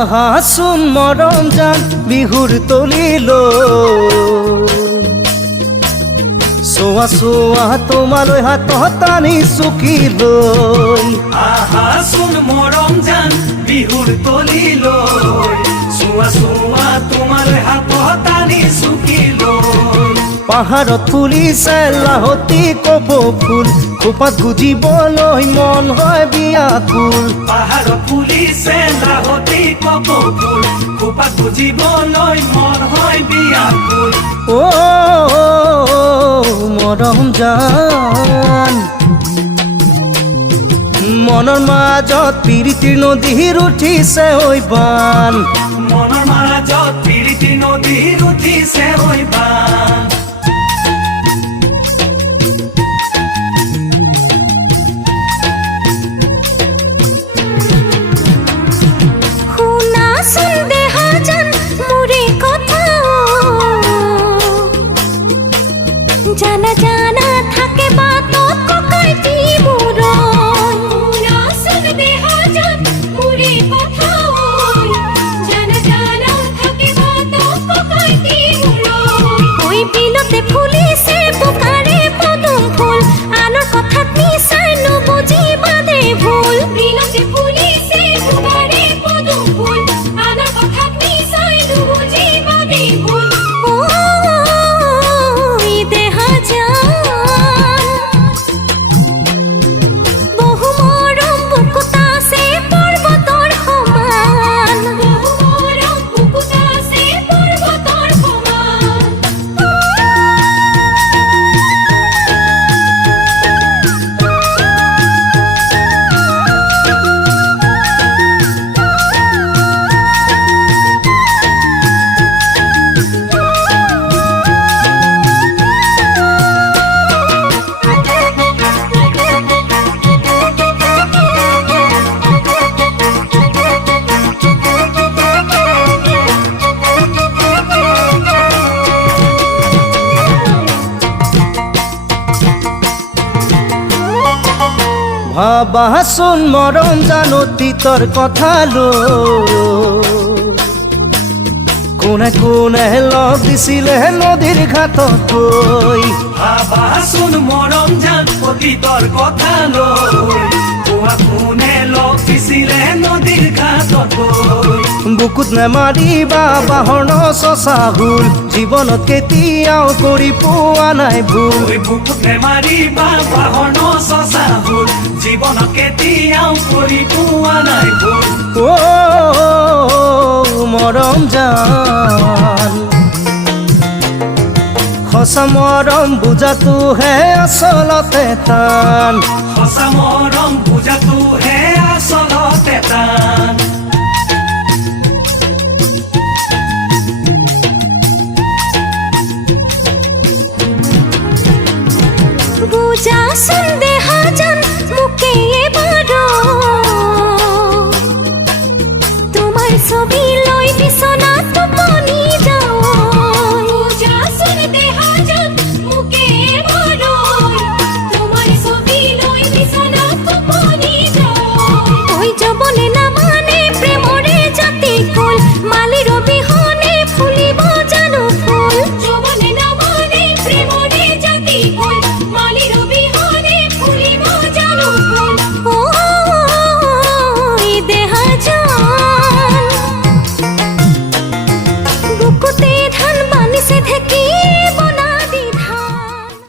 আহাচোন মৰম জান বিহুৰ তলিলৈ চোৱা চোৱা তোমালৈ হাতত টানি চুকি লৈ আহাচোন মৰম জান বিহুৰ তলিলৈ চোৱা চোৱা তোমালৈ হাতত টানি চুকি লৈ পাহাৰত ফুলিছে লাহতি কপৌ ফুল খোপাত গুজিবলৈ মন হয় বিয়াকুল পাহাৰত ফুলিছে লাহতি কপৌ ফুল খোপাত গুজিবলৈ মন হয় বিয়াকুল অ মৰম জান মনৰ মাজত প্ৰীতিৰ নদীৰ উঠিছে ঐ বান মনৰ মাজত প্ৰীতিৰ নদীৰ উঠিছে ঐ বান জানা জানা থাকে বাতত ককাইটি মুরন রাসন দেহা জান মুরে কথা জানা জানা থাকে বাতত ককাইটি মুরন ওই বিলতে ফুলিছে পোকারে পদম ফুল আলোর কথা নিছাই নবুঝি বাদে ভুল বিলতে ফুলিছে পোকারে পদম ফুল আলোর কথা নিছাই নবুঝি বাদে ভুল ভাবাচোন মৰম জান অতীতৰ কথা লৈ কোনে কোনে লগ দিছিলে নদীৰ ঘাটত গৈ ভাবাচোন মৰম জান অতীতৰ কথা লৈ কোনে লগ দিছিলে নদীৰ ঘাটত গৈ বুকুত নেমাৰিবা বাহৰ চচা হুল জীৱনত কেতিয়াও কৰি পোৱা নাই ভুল বুকুত নেমাৰিবা বাহৰ চচা হুল জীৱনত কেতিয়াও কৰি পোৱা নাই ভুল অ মৰম জান সঁচা মৰম বুজাটোহে আচলতে টান সঁচা মৰম বুজাটোহে আচলতে টান বুঝা শুনবে